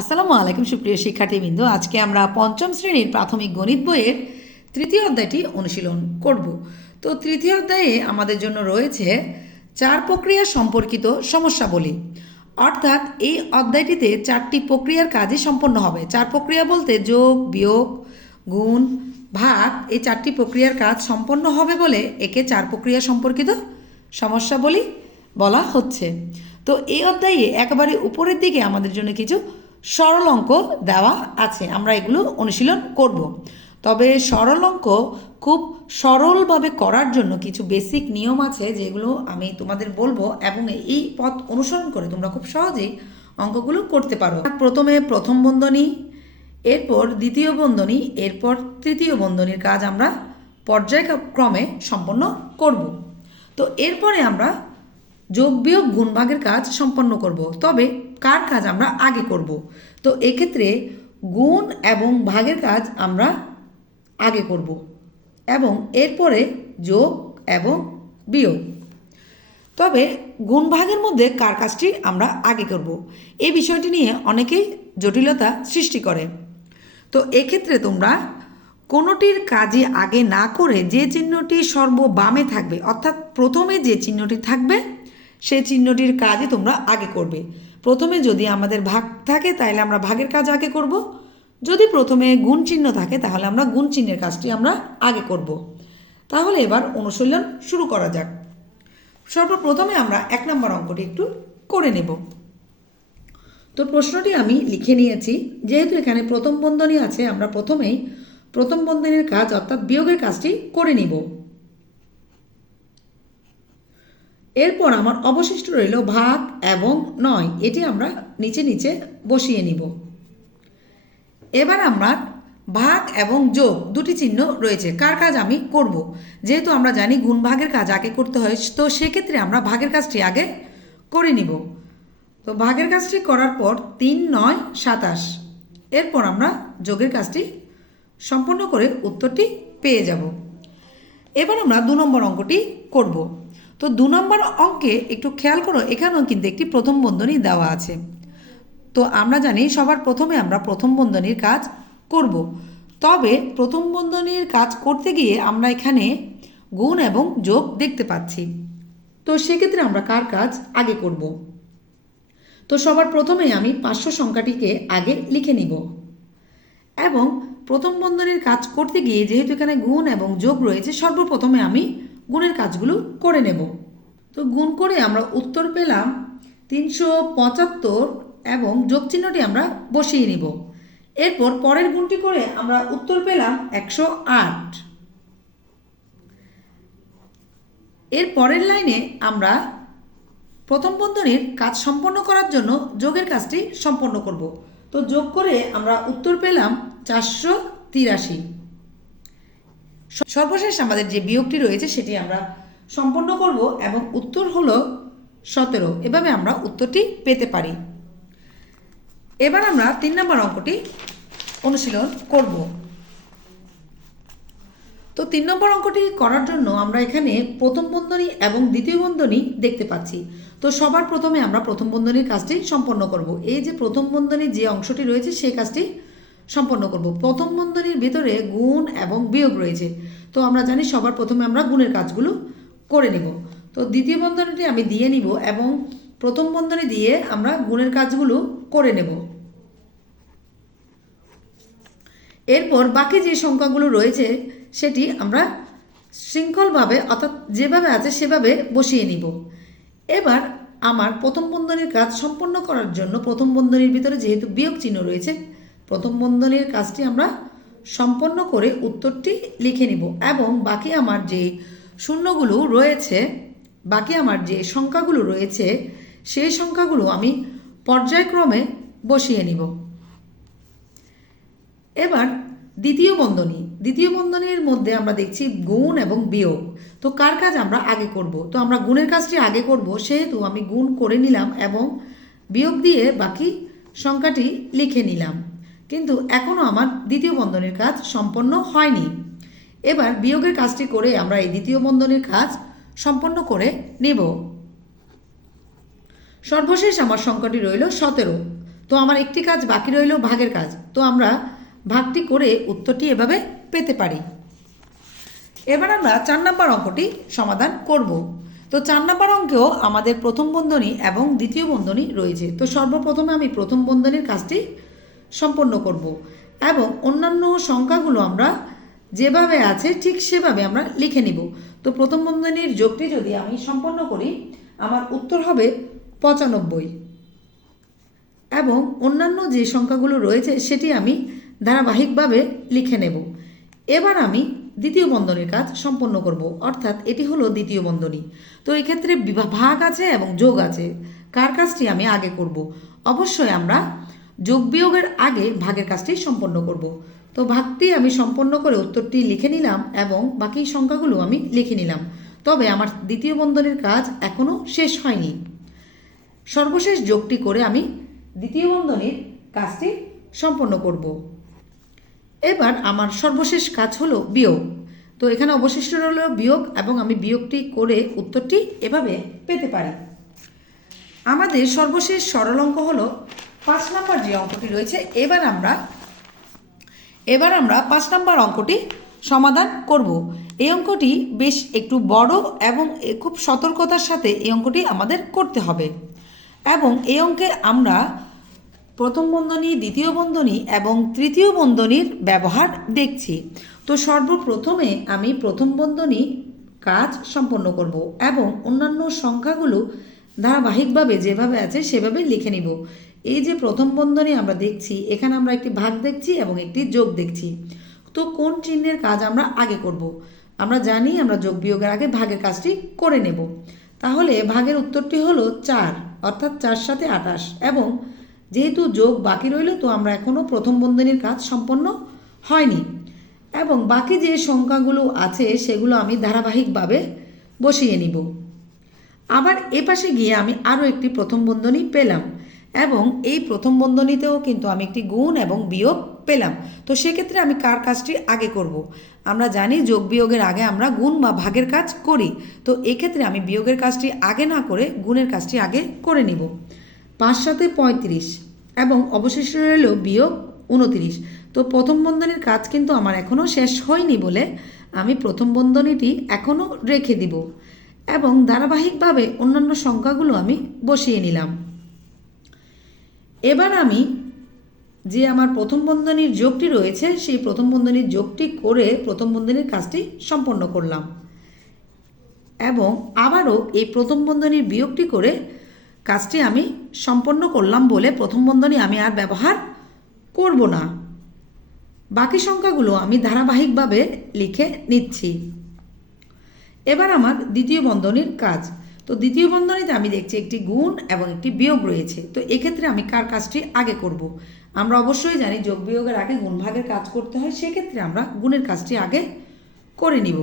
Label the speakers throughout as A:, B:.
A: আসসালামু আলাইকুম, সুপ্রিয় শিক্ষার্থীবৃন্দ। আজকে আমরা পঞ্চম শ্রেণির প্রাথমিক গণিত বইয়ের তৃতীয় অধ্যায়টি অনুশীলন করব। তো তৃতীয় অধ্যায়ে আমাদের জন্য রয়েছে চার প্রক্রিয়া সম্পর্কিত সমস্যাবলী। অর্থাৎ এই অধ্যায়টিতে চারটি প্রক্রিয়ার কাজই সম্পন্ন হবে। চার প্রক্রিয়া বলতে যোগ, বিয়োগ, গুণ, ভাগ, এই চারটি প্রক্রিয়ার কাজ সম্পন্ন হবে বলে একে চার প্রক্রিয়া সম্পর্কিত সমস্যাবলী বলা হচ্ছে। তো এই অধ্যায়ে একেবারে উপরের দিকে আমাদের জন্য কিছু সরল অঙ্ক দেওয়া আছে, আমরা এগুলো অনুশীলন করব। তবে সরল অঙ্ক খুব সরলভাবে করার জন্য কিছু বেসিক নিয়ম আছে যেগুলো আমি তোমাদের বলব এবং এই পথ অনুসরণ করে তোমরা খুব সহজেই অঙ্কগুলো করতে পারো। প্রথমে প্রথম বন্ধনী, এরপর দ্বিতীয় বন্ধনী, এরপর তৃতীয় বন্ধনীর কাজ আমরা পর্যায়ক্রমে সম্পন্ন করব। তো এরপরে আমরা যোগ বিয়োগ গুণ ভাগের কাজ সম্পন্ন করব। তবে কার কাজ আমরা আগে করব? তো এক্ষেত্রে গুণ এবং ভাগের কাজ আমরা আগে করব এবং এরপরে যোগ এবং বিয়োগ। তবে গুণ ভাগের মধ্যে কার কাজটি আমরা আগে করব? এই বিষয়টি নিয়ে অনেকেই জটিলতা সৃষ্টি করে। তো এক্ষেত্রে তোমরা কোনোটির কাজে আগে না করে যে চিহ্নটি সর্ববামে থাকবে, অর্থাৎ প্রথমে যে চিহ্নটি থাকবে সেই চিহ্নটির কাজই তোমরা আগে করবে। প্রথমে যদি আমাদের ভাগ থাকে তাহলে আমরা ভাগের কাজ আগে করব। যদি প্রথমে গুণ চিহ্ন থাকে, তাহলে আমরা গুণ চিহ্নের কাজটি আমরা আগে করব। তাহলে এবার অনুশীলন শুরু করা যাক। সর্বপ্রথমে আমরা এক নম্বর অঙ্কটি একটু করে নেব। তো প্রশ্নটি আমি লিখে নিয়েছি, যেহেতু এখানে প্রথম বন্ধনী আছে, আমরা প্রথমেই প্রথম বন্ধনীর কাজ, অর্থাৎ বিয়োগের কাজটি করে নিব। এরপর আমার অবশিষ্ট রইল ভাগ এবং নয়, এটি আমরা নিচে নিচে বসিয়ে নিব। এবার আমরা ভাগ এবং যোগ দুটি চিহ্ন রয়েছে। কার কাজ আমি করব? যেহেতু আমরা জানি গুণ ভাগের কাজ আগে করতে হয়, তো সেক্ষেত্রে আমরা ভাগের কাজটি আগে করে নিব। তো ভাগের কাজটি করার পর তিন, নয়, সাতাশ। এরপর আমরা যোগের কাজটি সম্পন্ন করে উত্তরটি পেয়ে যাব। এবার আমরা দু নম্বর অঙ্কটি করব। তো দু নম্বর অঙ্কে একটু খেয়াল করো, এখানেও কিন্তু একটি প্রথম বন্ধনী দেওয়া আছে। তো আমরা জানি সবার প্রথমে আমরা প্রথম বন্ধনীর কাজ করব। তবে প্রথম বন্ধনীর কাজ করতে গিয়ে আমরা এখানে গুণ এবং যোগ দেখতে পাচ্ছি। তো সেক্ষেত্রে আমরা কার কাজ আগে করব? তো সবার প্রথমে আমি পাঁচশো সংখ্যাটিকে আগে লিখে নিব। এবং প্রথম বন্ধনীর কাজ করতে গিয়ে যেহেতু এখানে গুণ এবং যোগ রয়েছে, সর্বপ্রথমে আমি গুণের কাজগুলো করে নেব। তো গুণ করে আমরা উত্তর পেলাম তিনশো পঁচাত্তর এবং যোগ চিহ্নটি আমরা বসিয়ে নিব। এরপর পরের গুণটি করে আমরা উত্তর পেলাম একশো আট। এর পরের লাইনে আমরা প্রথম বন্ধনীর কাজ সম্পন্ন করার জন্য যোগের কাজটি সম্পন্ন করব। তো যোগ করে আমরা উত্তর পেলাম চারশো তিরাশি। সর্বশেষ আমাদের যে বিয়োগটি রয়েছে সেটি আমরা সম্পন্ন করব এবং উত্তর হলো সতেরো। এভাবে আমরা উত্তরটি পেতে পারি। এবার আমরা তিন নম্বর অঙ্কটি অনুশীলন করব। তো তিন নম্বর অঙ্কটি করার জন্য আমরা এখানে প্রথম বন্ধনী এবং দ্বিতীয় বন্ধনী দেখতে পাচ্ছি। তো সবার প্রথমে আমরা প্রথম বন্ধনীর কাজটি সম্পন্ন করব। এই যে প্রথম বন্ধনীর যে অংশটি রয়েছে সেই কাজটি সম্পন্ন করব। প্রথম বন্ধনীর ভিতরে গুণ এবং বিয়োগ রয়েছে। তো আমরা জানি সবার প্রথমে আমরা গুণের কাজগুলো করে নেব। তো দ্বিতীয় বন্ধনীটি আমি দিয়ে নিব এবং প্রথম বন্ধনী দিয়ে আমরা গুণের কাজগুলো করে নেব। এরপর বাকি যে সংখ্যাগুলো রয়েছে, সেটি আমরা শৃঙ্খলভাবে, অর্থাৎ যেভাবে আছে সেভাবে বসিয়ে নিব। এবার আমার প্রথম বন্ধনীর কাজ সম্পন্ন করার জন্য প্রথম বন্ধনীর ভিতরে যেহেতু বিয়োগ চিহ্ন রয়েছে প্রথম বন্ধনীর কাজটি আমরা সম্পন্ন করে উত্তরটি লিখে নিব এবং বাকি আমার যে শূন্যগুলো রয়েছে, বাকি আমার যে সংখ্যাগুলো রয়েছে, সেই সংখ্যাগুলো আমি পর্যায়ক্রমে বসিয়ে নিব। এবার দ্বিতীয় বন্ধনী। দ্বিতীয় বন্ধনীর মধ্যে আমরা দেখছি গুণ এবং বিয়োগ। তো কার কাজ আমরা আগে করব? তো আমরা গুণের কাজটি আগে করব, সেহেতু আমি গুণ করে নিলাম এবং বিয়োগ দিয়ে বাকি সংখ্যাটি লিখে নিলাম। কিন্তু এখনও আমার দ্বিতীয় বন্ধনের কাজ সম্পন্ন হয়নি। এবার বিয়োগের কাজটি করে আমরা এই দ্বিতীয় বন্ধনের কাজ সম্পন্ন করে নেব। সর্বশেষ আমার সংখ্যাটি রইল সতেরো। তো আমার একটি কাজ বাকি রইল ভাগের কাজ। তো আমরা ভাগটি করে উত্তরটি এভাবে পেতে পারি। এবার আমরা চার নম্বর অঙ্কটি সমাধান করব। তো চার নম্বর অঙ্কেও আমাদের প্রথম বন্ধনী এবং দ্বিতীয় বন্ধনী রয়েছে। তো সর্বপ্রথমে আমি প্রথম বন্ধনীর কাজটি সম্পন্ন করব। এবং অন্যান্য সংখ্যাগুলো আমরা যেভাবে আছে, ঠিক সেভাবে আমরা লিখে নিব। তো প্রথম বন্ধনীর যোগটি যদি আমি সম্পন্ন করি, আমার উত্তর হবে পঁচানব্বই। এবং অন্যান্য যে সংখ্যাগুলো রয়েছে, সেটি আমি ধারাবাহিকভাবে লিখে নেব। এবার আমি দ্বিতীয় বন্ধনীর কাজ সম্পন্ন করব। অর্থাৎ এটি হলো দ্বিতীয় বন্ধনী। তো এক্ষেত্রে ভাগ আছে এবং যোগ আছে। কার কাজটি আমি আগে করব? অবশ্যই আমরা যোগ বিয়োগের আগে ভাগের কাজটি সম্পন্ন করব। তো ভাগটি আমি সম্পন্ন করে উত্তরটি লিখে নিলাম এবং বাকি সংখ্যাগুলো আমি লিখে নিলাম। তবে আমার দ্বিতীয় বন্ধনীর কাজ এখনও শেষ হয়নি। সর্বশেষ যোগটি করে আমি দ্বিতীয় বন্ধনীর কাজটি সম্পন্ন করব। এবার আমার সর্বশেষ কাজ হলো বিয়োগ। তো এখানে অবশিষ্ট রইল বিয়োগ এবং আমি বিয়োগটি করে উত্তরটি এভাবে পেতে পারি। আমাদের সর্বশেষ সরল অঙ্ক হলো পাঁচ নাম্বার যে অঙ্কটি রয়েছে, এবার আমরা এবার আমরা পাঁচ নাম্বার অঙ্কটি সমাধান করব। এই অঙ্কটি বেশ একটু বড় এবং খুব সতর্কতার সাথে এই অঙ্কটি আমাদের করতে হবে। এবং এই অঙ্কে আমরা প্রথম বন্ধনী, দ্বিতীয় বন্ধনী এবং তৃতীয় বন্ধনীর ব্যবহার দেখছি। তো সর্বপ্রথমে আমি প্রথম বন্ধনী কাজ সম্পন্ন করব এবং অন্যান্য সংখ্যাগুলো ধারাবাহিকভাবে যেভাবে আছে সেভাবে লিখে নিব। এই যে প্রথম বন্ধনী আমরা দেখছি, এখানে আমরা একটি ভাগ দেখছি এবং একটি যোগ দেখছি। তো কোন চিহ্নের কাজ আমরা আগে করব? আমরা জানি আমরা যোগ বিয়োগের আগে ভাগের কাজটি করে নেব। তাহলে ভাগের উত্তরটি হলো চার, অর্থাৎ চার সাথে আটাশ এবং যেহেতু যোগ বাকি রইল, তো আমরা এখনও প্রথম বন্ধনীর কাজ সম্পন্ন হয়নি। এবং বাকি যে সংখ্যাগুলো আছে, সেগুলো আমি ধারাবাহিকভাবে বসিয়ে নিব। আবার এ পাশে গিয়ে আমি আরও একটি প্রথম বন্ধনী পেলাম। এবং এই প্রথম বন্ধনীতেও কিন্তু আমি একটি গুণ এবং বিয়োগ পেলাম। তো সেক্ষেত্রে আমি কার কাজটি আগে করব। আমরা জানি যোগ বিয়োগের আগে আমরা গুণ বা ভাগের কাজ করি। তো এক্ষেত্রে আমি বিয়োগের কাজটি আগে না করে গুণের কাজটি আগে করে নিব। পাঁচ সাথে পঁয়ত্রিশ এবং অবশিষ্ট রইল বিয়োগ উনত্রিশ তো প্রথম বন্ধনীর কাজ কিন্তু আমার এখনও শেষ হয়নি বলে আমি প্রথম বন্ধনীটি এখনও রেখে দিব। এবং ধারাবাহিকভাবে অন্যান্য সংখ্যাগুলো আমি বসিয়ে নিলাম। এবার আমি যে আমার প্রথম বন্ধনীর যোগটি রয়েছে, সেই প্রথম বন্ধনীর যোগটি করে প্রথম বন্ধনীর কাজটি সম্পন্ন করলাম। এবং আবারও এই প্রথম বন্ধনীর বিয়োগটি করে কাজটি আমি সম্পন্ন করলাম বলে প্রথম বন্ধনী আমি আর ব্যবহার করব না। বাকি সংখ্যাগুলো আমি ধারাবাহিকভাবে লিখে নিচ্ছি। এবার আমার দ্বিতীয় বন্ধনীর কাজ। তো দ্বিতীয় বন্ধনীতে আমি দেখছি একটি গুণ এবং একটি বিয়োগ রয়েছে। তো এক্ষেত্রে আমি কার কাজটি আগে করব। আমরা অবশ্যই জানি যোগ বিয়োগের আগে গুণ ভাগের কাজ করতে হয়, সেক্ষেত্রে আমরা গুণের কাজটি আগে করে নিব।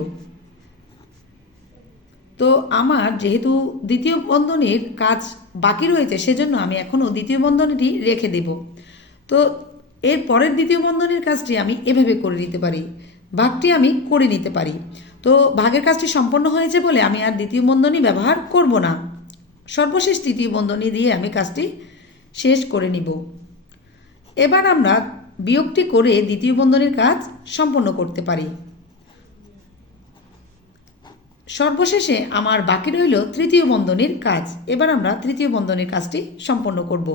A: তো আমার যেহেতু দ্বিতীয় বন্ধনীর কাজ বাকি রয়েছে, সেজন্য আমি এখনও দ্বিতীয় বন্ধনীটি রেখে দেব। তো এর পরের দ্বিতীয় বন্ধনীর কাজটি আমি এভাবে করে নিতে পারি, ভাগটি আমি করে নিতে পারি। তো ভাগের কাজটি সম্পন্ন হয়েছে বলে আমি আর দ্বিতীয় বন্ধনী ব্যবহার করব না। সর্বশেষ তৃতীয় বন্ধনী দিয়ে আমি কাজটি শেষ করে নিব। এবার আমরা বিয়োগটি করে দ্বিতীয় বন্ধনীর কাজ সম্পন্ন করতে পারি। সর্বশেষে আমার বাকি রইল তৃতীয় বন্ধনীর কাজ। এবার আমরা তৃতীয় বন্ধনীর কাজটি সম্পন্ন করব।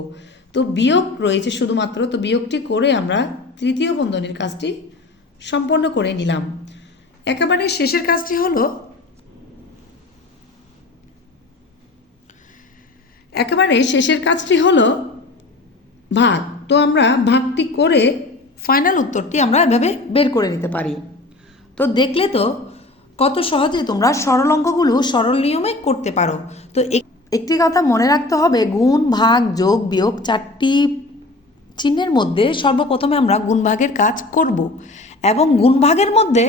A: তো বিয়োগ রয়েছে শুধুমাত্র, তো বিয়োগটি করে আমরা তৃতীয় বন্ধনীর কাজটি সম্পন্ন করে নিলাম। একেবারে শেষের কাজটি হলো একেবারে শেষের কাজটি হলো ভাগ। তো আমরা ভাগটি করে ফাইনাল উত্তরটি আমরা এভাবে বের করে নিতে পারি। তো দেখলে তো কত সহজে তোমরা সরল অঙ্কগুলো সরল নিয়মে করতে পারো। তো এক- একটি কথা মনে রাখতে হবে, গুণ, ভাগ, যোগ, বিয়োগ চারটি চিহ্নের মধ্যে সর্বপ্রথমে আমরা গুণভাগের কাজ করব এবং গুণভাগের মধ্যে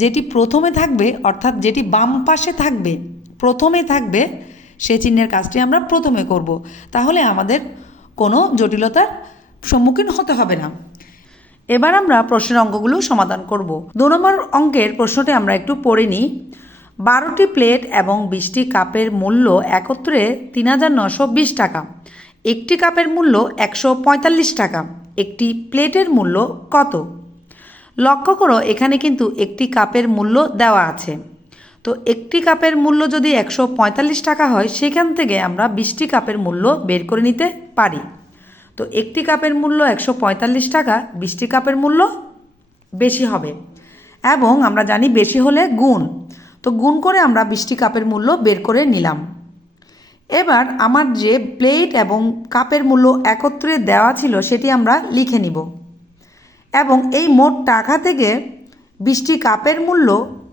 A: যেটি প্রথমে থাকবে, অর্থাৎ যেটি বাম পাশে থাকবে, প্রথমে থাকবে, সে চিহ্নের কাজটি আমরা প্রথমে করব। তাহলে আমাদের কোনো জটিলতার সম্মুখীন হতে হবে না। এবার আমরা প্রশ্নের অঙ্কগুলো সমাধান করব। দু নম্বর অঙ্কের প্রশ্নটি আমরা একটু পড়ে নিই। বারোটি প্লেট এবং বিশটি কাপের মূল্য একত্রে তিন হাজার নশো বিশ টাকা। একটি কাপের মূল্য একশো পঁয়তাল্লিশ টাকা, একটি প্লেটের মূল্য কত? লক্ষ্য করো, এখানে কিন্তু একটি কাপের মূল্য দেওয়া আছে। তো একটি কাপের মূল্য যদি একশো পঁয়তাল্লিশ টাকা হয়, সেখান থেকে আমরা বিশটি কাপের মূল্য বের করে নিতে পারি। তো একটি কাপের মূল্য একশো পঁয়তাল্লিশ টাকা, বিশটি কাপের মূল্য বেশি হবে। এবং আমরা জানি বেশি হলে গুণ। তো গুণ করে আমরা বিশটি কাপের মূল্য বের করে নিলাম। এবার আমার যে প্লেট এবং কাপের মূল্য একত্রে দেওয়া ছিল সেটি আমরা লিখে নিব। এবং এই মোট টাকা থেকে বিশটি কাপের মূল্য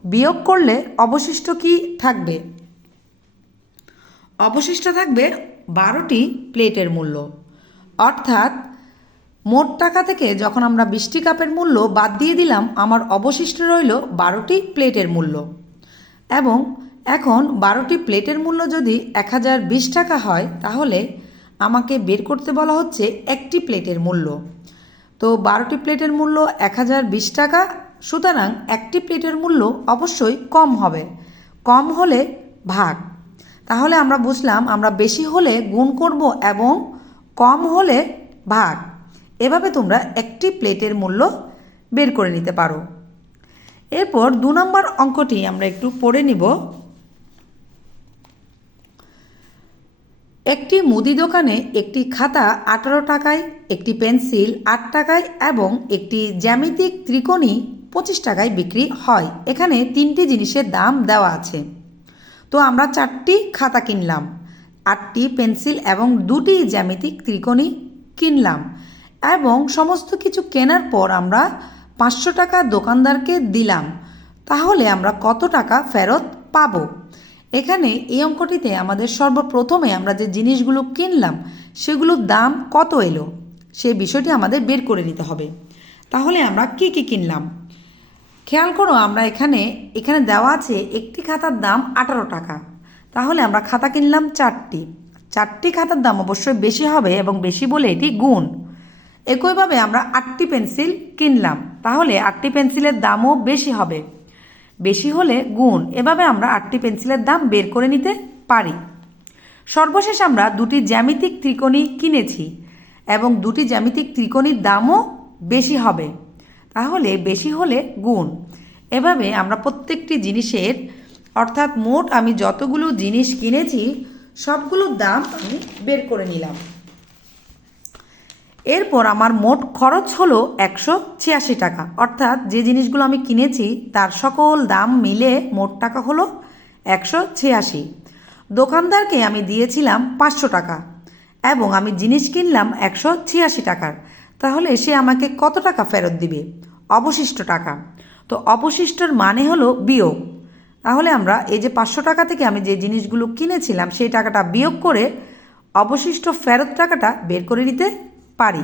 A: বিয়োগ করলে অবশিষ্ট কি থাকবে? অবশিষ্ট থাকবে বারোটি প্লেটের মূল্য। অর্থাৎ মোট টাকা থেকে যখন আমরা বিশটি কাপের মূল্য বাদ দিয়ে দিলাম, আমার অবশিষ্ট রইল বারোটি প্লেটের মূল্য। এবং এখন বারোটি প্লেটের মূল্য যদি এক হাজার বিশ টাকা হয়, তাহলে আমাকে বের করতে বলা হচ্ছে একটি প্লেটের মূল্য। তো বারোটি প্লেটের মূল্য এক হাজার বিশ টাকা, সুতরাং একটি প্লেটের মূল্য অবশ্যই কম হবে। কম হলে ভাগ। তাহলে আমরা বুঝলাম, আমরা বেশি হলে গুণ করব এবং কম হলে ভাগ। এভাবে তোমরা একটি প্লেটের মূল্য বের করে নিতে পারো। এরপর দু নম্বর অঙ্কটি আমরা একটু পড়ে নিব। একটি মুদি দোকানে একটি খাতা আঠারো টাকায়, একটি পেন্সিল আট টাকায় এবং একটি জ্যামিতিক ত্রিকোণী পঁচিশ টাকায় বিক্রি হয়। এখানে তিনটি জিনিসের দাম দেওয়া আছে। তো আমরা চারটি খাতা কিনলাম, আটটি পেন্সিল এবং দুটি জ্যামিতিক ত্রিকোণী কিনলাম এবং সমস্ত কিছু কেনার পর আমরা পাঁচশো টাকা দোকানদারকে দিলাম। তাহলে আমরা কত টাকা ফেরত পাবো? এখানে এই অঙ্কটিতে আমাদের সর্বপ্রথমে আমরা যে জিনিসগুলো কিনলাম, সেগুলোর দাম কত এলো, সেই বিষয়টি আমাদের বের করে নিতে হবে। তাহলে আমরা কি কি কিনলাম? খেয়াল করো, আমরা এখানে এখানে দেওয়া আছে একটি খাতার দাম আঠারো টাকা। তাহলে আমরা খাতা কিনলাম চারটি। চারটি খাতার দাম অবশ্যই বেশি হবে এবং বেশি বলে এটি গুণ। একইভাবে আমরা আটটি পেন্সিল কিনলাম। তাহলে আটটি পেন্সিলের দামও বেশি হবে। বেশি হলে গুণ। এভাবে আমরা আটটি পেন্সিলের দাম বের করে নিতে পারি। সর্বশেষ আমরা দুটি জ্যামিতিক ত্রিকোণী কিনেছি এবং দুটি জ্যামিতিক ত্রিকোণীর দামও বেশি হবে। তাহলে বেশি হলে গুণ। এভাবে আমরা প্রত্যেকটি জিনিসের, অর্থাৎ মোট আমি যতগুলো জিনিস কিনেছি, সবগুলোর দাম আমি বের করে নিলাম। এরপর আমার মোট খরচ হলো একশো ছিয়াশি টাকা। অর্থাৎ যে জিনিসগুলো আমি কিনেছি, তার সকল দাম মিলে মোট টাকা হলো একশো ছিয়াশি। দোকানদারকে আমি দিয়েছিলাম পাঁচশো টাকা এবং আমি জিনিস কিনলাম একশো ছিয়াশি টাকার। তাহলে সে আমাকে কত টাকা ফেরত দিবে? অবশিষ্ট টাকা। তো অবশিষ্টর মানে হলো বিয়োগ। তাহলে আমরা এই যে পাঁচশো টাকা থেকে আমি যে জিনিসগুলো কিনেছিলাম, সেই টাকাটা বিয়োগ করে অবশিষ্ট ফেরত টাকাটা বের করে নিতে পারি।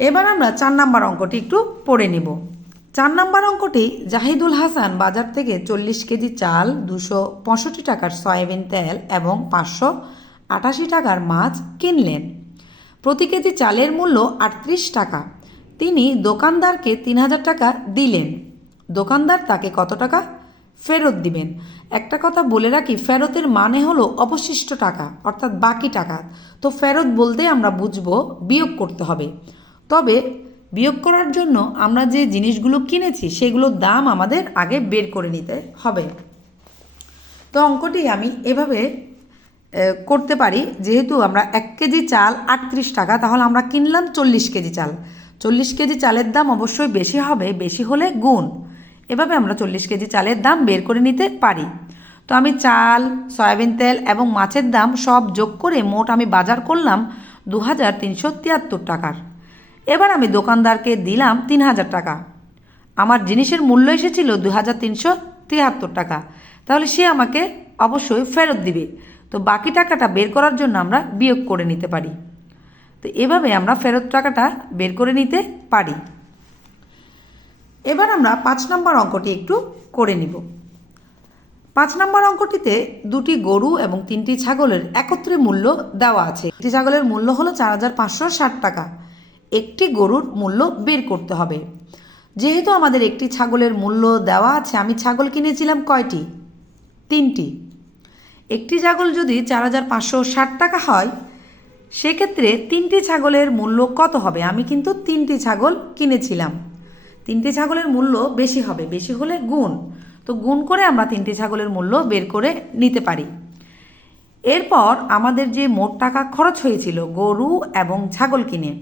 A: এবার আমরা চার নাম্বার অঙ্কটি একটু পড়ে নিব। চার নাম্বার অঙ্কটি জাহিদুল হাসান বাজার থেকে চল্লিশ কেজি চাল, দুশো পঁয়ষট্টি টাকার সয়াবিন তেল এবং পাঁচশো আটাশি টাকার মাছ কিনলেন। প্রতি কেজি চালের মূল্য আটত্রিশ টাকা। তিনি দোকানদারকে তিন হাজার টাকা দিলেন। দোকানদার তাকে কত টাকা ফেরত দিবেন। একটা কথা বলে রাখি, ফেরতের মানে হলো অবশিষ্ট টাকা, অর্থাৎ বাকি টাকা। তো ফেরত বলতে আমরা বুঝব বিয়োগ করতে হবে। তবে বিয়োগ করার জন্য আমরা যে জিনিসগুলো কিনেছি, সেগুলোর দাম আমাদের আগে বের করে নিতে হবে। তো অঙ্কটি আমি এভাবে করতে পারি। যেহেতু আমরা এক কেজি চাল আটত্রিশ টাকা, তাহলে আমরা কিনলাম চল্লিশ কেজি চাল। চল্লিশ কেজি চালের দাম অবশ্যই বেশি হবে, বেশি হলে গুণ। এভাবে আমরা চল্লিশ কেজি চালের দাম বের করে নিতে পারি। তো আমি চাল, সয়াবিন তেল এবং মাছের দাম সব যোগ করে মোট আমি বাজার করলাম দু হাজার তিনশো তিয়াত্তর টাকার। এবার আমি দোকানদারকে দিলাম তিন হাজার টাকা। আমার জিনিসের মূল্য এসেছিল দু হাজার তিনশো তিয়াত্তর টাকা। তাহলে সে আমাকে অবশ্যই ফেরত দিবে। তো বাকি টাকাটা বের করার জন্য আমরা বিয়োগ করে নিতে পারি। তো এভাবে আমরা ফেরত টাকাটা বের করে নিতে পারি। এবার আমরা পাঁচ নম্বর অঙ্কটি একটু করে নিব। পাঁচ নম্বর অঙ্কটিতে দুটি গরু এবং তিনটি ছাগলের একত্রে মূল্য দেওয়া আছে। একটি ছাগলের মূল্য হলো চার হাজার পাঁচশো ষাট টাকা। একটি গরুর মূল্য বের করতে হবে। যেহেতু আমাদের একটি ছাগলের মূল্য দেওয়া আছে, আমি ছাগল কিনেছিলাম কয়টি? তিনটি। একটি ছাগল যদি চার হাজার পাঁচশো ষাট টাকা হয়, সেক্ষেত্রে তিনটি ছাগলের মূল্য কত হবে? আমি কিন্তু তিনটি ছাগল কিনেছিলাম। তিনটি ছাগলের মূল্য বেশি হবে, বেশি হলে গুণ। তো গুণ করে আমরা তিনটি ছাগলের মূল্য বের করে নিতে পারি। এরপর আমাদের যে মোট টাকা খরচ হয়েছিল গরু এবং ছাগল কিনে,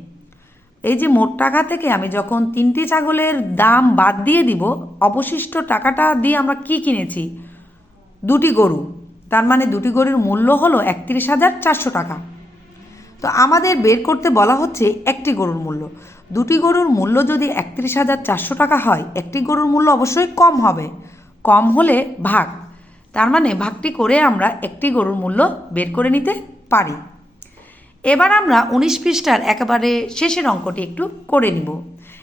A: এই যে মোট টাকা থেকে আমি যখন তিনটি ছাগলের দাম বাদ দিয়ে দিব, অবশিষ্ট টাকাটা দিয়ে আমরা কি কিনেছি? দুটি গরু। তার মানে দুটি গরুর মূল্য হলো একত্রিশ হাজার চারশো টাকা। তো আমাদের বের করতে বলা হচ্ছে একটি গরুর মূল্য। দুটি গরুর মূল্য যদি একত্রিশ হাজার চারশো টাকা হয়, একটি গরুর মূল্য অবশ্যই কম হবে। কম হলে ভাগ। তার মানে ভাগটি করে আমরা একটি গরুর মূল্য বের করে নিতে পারি। এবার আমরা উনিশ পৃষ্ঠার একেবারে শেষের অঙ্কটি একটু করে নিব।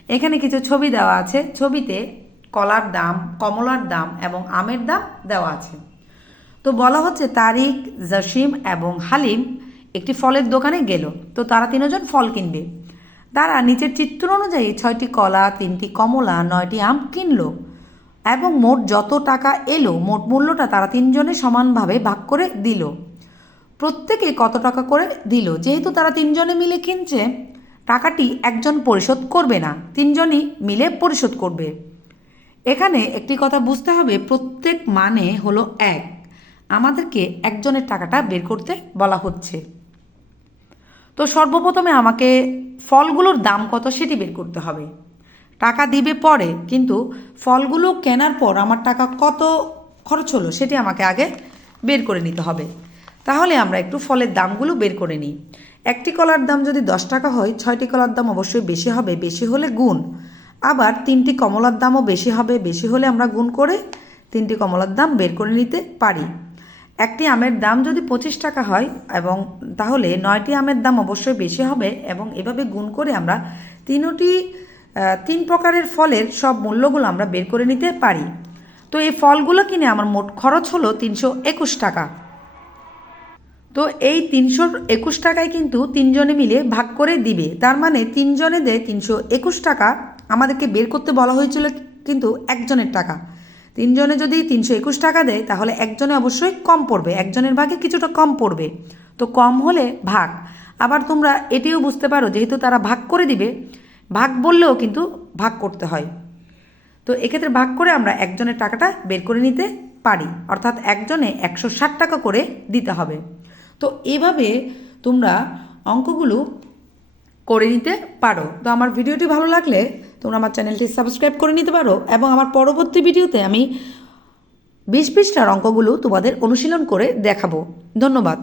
A: এখানে কিছু ছবি দেওয়া আছে। ছবিতে কলার দাম, কমলার দাম এবং আমের দাম দেওয়া আছে। তো বলা হচ্ছে তারিক, জসিম এবং হালিম একটি ফলের দোকানে গেল। তো তারা তিনজন ফল কিনবে। তারা নিচের চিত্র অনুযায়ী ছয়টি কলা, তিনটি কমলা, নয়টি আম কিনলো এবং মোট যত টাকা এলো, মোট মূল্যটা তারা তিনজনে সমানভাবে ভাগ করে দিল। প্রত্যেকে কত টাকা করে দিল? যেহেতু তারা তিনজনে মিলে কিনছে, টাকাটি একজন পরিশোধ করবে না, তিনজনই মিলে পরিশোধ করবে। এখানে একটি কথা বুঝতে হবে, প্রত্যেক মানে হলো এক। আমাদেরকে একজনের টাকাটা বের করতে বলা হচ্ছে। তো সর্বপ্রথমে আমাকে ফলগুলোর দাম কত সেটি বের করতে হবে। টাকা দিবে পরে, কিন্তু ফলগুলো কেনার পর আমার টাকা কত খরচ হলো সেটি আমাকে আগে বের করে নিতে হবে। তাহলে আমরা একটু ফলের দামগুলো বের করে নিই। একটি কলার দাম যদি দশ টাকা হয়, ছয়টি কলার দাম অবশ্যই বেশি হবে, বেশি হলে গুণ। আবার তিনটি কমলার দামও বেশি হবে, বেশি হলে আমরা গুণ করে তিনটি কমলার দাম বের করে নিতে পারি। একটি আমের দাম যদি পঁচিশ টাকা হয় এবং তাহলে নয়টি আমের দাম অবশ্যই বেশি হবে এবং এভাবে গুণ করে আমরা তিনটি তিন প্রকারের ফলের সব মূল্যগুলো আমরা বের করে নিতে পারি। তো এই ফলগুলো কিনে আমার মোট খরচ হলো তিনশো একুশ টাকা। তো এই তিনশো একুশ টাকায় কিন্তু তিনজনে মিলে ভাগ করে দিবে। তার মানে তিনজনে দেয় তিনশো একুশ টাকা। আমাদেরকে বের করতে বলা হয়েছিল কিন্তু একজনের টাকা। তিনজনে যদি তিনশো একুশ টাকা দেয়, তাহলে একজনে অবশ্যই কম পড়বে, একজনের ভাগে কিছুটা কম পড়বে। তো কম হলে ভাগ। আবার তোমরা এটিও বুঝতে পারো, যেহেতু তারা ভাগ করে দিবে, ভাগ বললেও কিন্তু ভাগ করতে হয়। তো এক্ষেত্রে ভাগ করে আমরা একজনের টাকাটা বের করে নিতে পারি, অর্থাৎ একজনে একশো ষাট টাকা করে দিতে হবে। তো এভাবে তোমরা অঙ্কগুলো করে নিতে পারো। তো আমার ভিডিওটি ভালো লাগলে তোমরা আমার চ্যানেলটি সাবস্ক্রাইব করে নিতে পারো এবং আমার পরবর্তী ভিডিওতে আমি বিশ পৃষ্ঠার অঙ্কগুলো তোমাদের অনুশীলন করে দেখাবো। ধন্যবাদ।